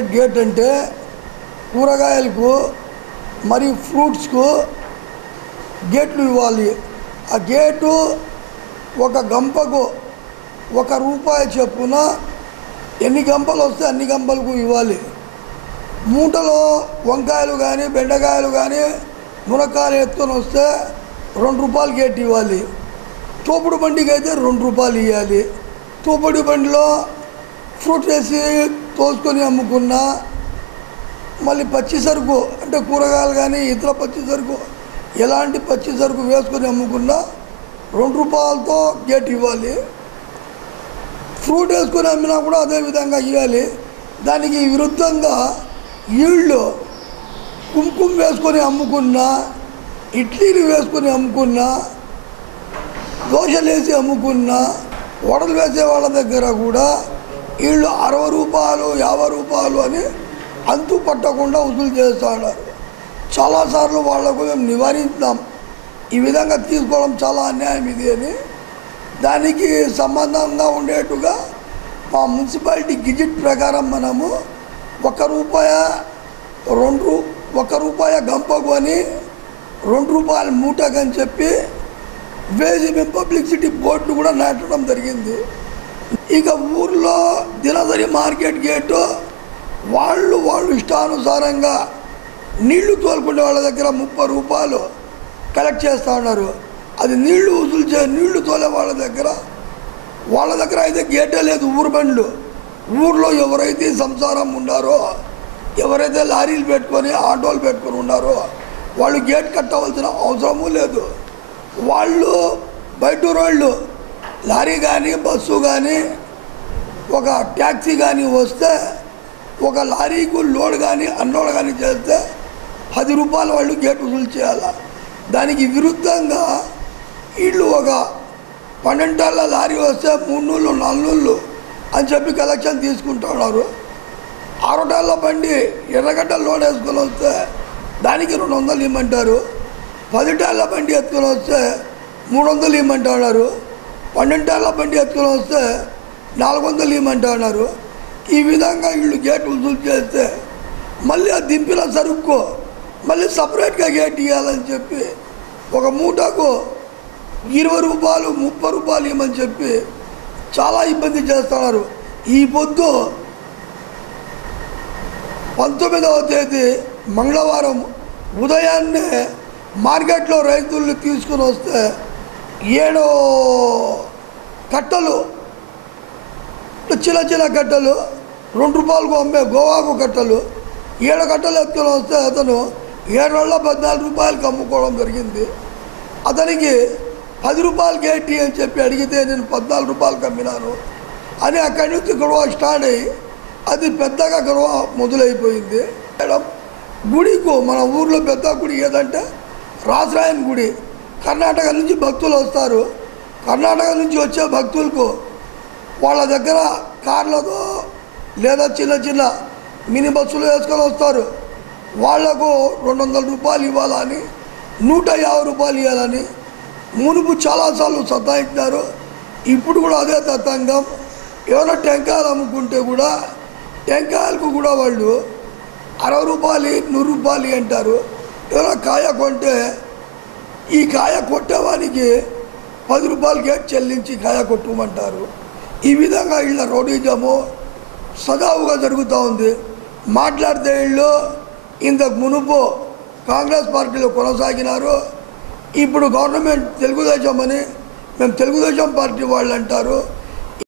Market gate అంటే కూరగాయలకు మరియు ఫ్రూట్స్కు గేట్లు ఇవ్వాలి. ఆ గేటు ఒక గంపకు ₹1 చొప్పున ఎన్ని గంపలు వస్తే అన్ని గంపలకు ఇవ్వాలి. మూటలో వంకాయలు కానీ బెండకాయలు కానీ మునక్కాయలు ఎత్తుకొని వస్తే ₹2 గేట్ ఇవ్వాలి. తోపుడు బండికి అయితే ₹2 ఇవ్వాలి. తోపుడు బండిలో ఫ్రూట్ వేసి తోసుకొని అమ్ముకున్నా, మళ్ళీ పచ్చి సరుకు అంటే కూరగాయలు కానీ ఇతర పచ్చి సరుకు ఎలాంటి పచ్చి సరుకు వేసుకొని అమ్ముకున్నా ₹2తో గేట్ ఇవ్వాలి. ఫ్రూట్ వేసుకొని అమ్మినా కూడా అదేవిధంగా ఇవ్వాలి. దానికి విరుద్ధంగా ఈళ్ళు కుంకుమ వేసుకొని అమ్ముకున్నా, ఇడ్లీలు వేసుకొని అమ్ముకున్నా, దోశలు వేసి అమ్ముకున్నా, వడలు వేసే వాళ్ళ దగ్గర కూడా వీళ్ళు ₹60, ₹50 అని అంతు పట్టకుండా వసూలు చేస్తున్నారు. చాలాసార్లు వాళ్లకు మేము నివారించాం, ఈ విధంగా తీసుకోవడం చాలా అన్యాయం ఇది అని. దానికి సంబంధంగా ఉండేట్టుగా మా మున్సిపాలిటీ గెజిట్ ప్రకారం మనము ₹1 గంపకు అని ₹2 మూటకు అని చెప్పి వేసి మేము పబ్లిసిటీ బోర్డులు కూడా నాటడం జరిగింది. ఇక ఊర్లో దినసరి మార్కెట్ గేటు వాళ్ళు ఇష్టానుసారంగా నీళ్లు తోలుకునే వాళ్ళ దగ్గర ₹30 కలెక్ట్ చేస్తూ ఉన్నారు. అది నీళ్లు తోలే వాళ్ళ దగ్గర అయితే గేటే లేదు. ఊరు బండ్లు ఊర్లో ఎవరైతే సంసారం ఉన్నారో, ఎవరైతే లారీలు పెట్టుకొని ఆటోలు పెట్టుకొని ఉన్నారో వాళ్ళు గేట్ కట్టవలసిన అవసరమూ లేదు. వాళ్ళు బయట రోడ్లు లారీ కానీ బస్సు కానీ ఒక ట్యాక్సీ కానీ వస్తే ఒక లారీకు లోడ్ కానీ అన్లోడ్ కానీ చేస్తే ₹10 వాళ్ళు గేట్ వసూలు చేయాలి. దానికి విరుద్ధంగా వీళ్ళు ఒక 12 టన్నుల లారీ వస్తే 3 నూళ్ళు 4 నూళ్ళు అని చెప్పి కలెక్షన్ తీసుకుంటున్నారు. 6 టన్నుల బండి ఎర్రగడ్డ లోడ్ వేసుకొని వస్తే దానికి 200 ఇమ్మంటారు. 10 టన్నుల బండి ఎత్తుకొని వస్తే 300 ఇమ్మంటున్నారు. 12 టన్నుల బండి ఎత్తుకొని వస్తే 400 ఇమ్మంటున్నారు. ఈ విధంగా వీళ్ళు గేట్ వసూలు చేస్తే మళ్ళీ ఆ దింపిన సరుకు మళ్ళీ సపరేట్గా గేట్ ఇవ్వాలని చెప్పి ఒక మూటకు ₹20, ₹30 ఇవ్వమని చెప్పి చాలా ఇబ్బంది చేస్తున్నారు. ఈ పొద్దు 19వ తేదీ మంగళవారం ఉదయాన్నే మార్కెట్లో రైతుల్ని తీసుకుని వస్తే 7 కట్టలు చిన్న కట్టలు ₹2కు అమ్మే గోవాకు కట్టలు 7 కట్టలు ఎత్తుకొని వస్తే అతను 14 అమ్ముకోవడం జరిగింది. అతనికి ₹10 గేట్ అని చెప్పి అడిగితే నేను ₹14 అమ్మినాను అని అక్కడి నుంచి గొడవ స్టార్ట్ అయ్యి అది పెద్దగా గొడవ మొదలైపోయింది. గుడికు మన ఊర్లో పెద్ద గుడి ఏదంటే రాజరాయన్ గుడి. కర్ణాటక నుంచి భక్తులు వస్తారు. కర్ణాటక నుంచి వచ్చే భక్తులకు వాళ్ళ దగ్గర కార్లతో లేదా చిన్న మినీ బస్సులు వేసుకొని వస్తారు. వాళ్లకు ₹200 ఇవ్వాలని, ₹150 ఇవ్వాలని మునుపు చాలాసార్లు సతాయించారు. ఇప్పుడు కూడా అదే తతంగం. ఏమైనా టెంకాయలు అమ్ముకుంటే కూడా టెంకాయలకు కూడా వాళ్ళు ₹60, ₹100 అంటారు. ఏమైనా కాయ కొంటే ఈ కాయ కొట్టేవానికి ₹10 గేట్ చెల్లించి కాయ కొట్టమంటారు. ఈ విధంగా వీళ్ళ రౌడీజము సజావుగా జరుగుతూ ఉంది. మాట్లాడితే వీళ్ళు ఇంతకు మునుపు కాంగ్రెస్ పార్టీలో కొనసాగినారు. ఇప్పుడు గవర్నమెంట్ తెలుగుదేశం అని మేము తెలుగుదేశం పార్టీ వాళ్ళు అంటారు.